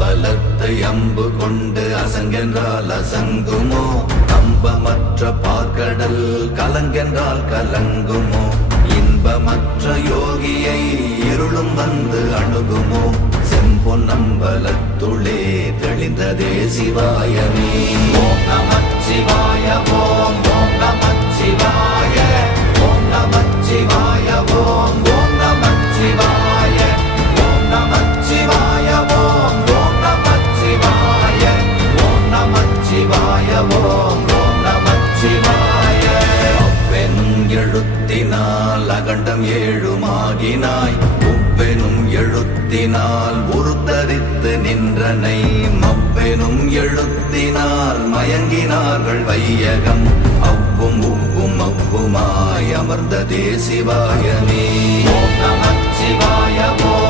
அம்பலத்தை அம்பு கொண்டு அசங்கென்றால் அசங்குமோ? கம்பமற்ற பார்க்கடல் கலங்கென்றால் கலங்குமோ? இன்பமற்ற யோகியை இருளும் வந்து அணுகுமோ? செம்பொன்னம்பலத்துளே தெளிந்ததே சிவாயமே. ஓம் நமச்சிவாய ஓம் ஓம் நமச்சிவாய ஓம் நமச்சிவாய ஓம் ஓம் நமச்சிவாய ஓம் நமச்சிவாய ஓம் ஓம் நமச்சிவாய ஓம் நமச்சிவாய ஓம் ஓம் நமச்சிவாய. அவ்வெனும் எழுத்தினால் அகண்டம் ஏழுமாகினாய், உவ்வெனும் எழுத்தினால் உருத்தரித்து நின்றனை, மவ்வெனும் எழுத்தினால் மயங்கினார்கள் வையகம், அவ்வும் உவ்வும் அவ்வுமாய் அமர்ந்ததே சிவாயமே. ஓம் நமச்சிவாய ஓம்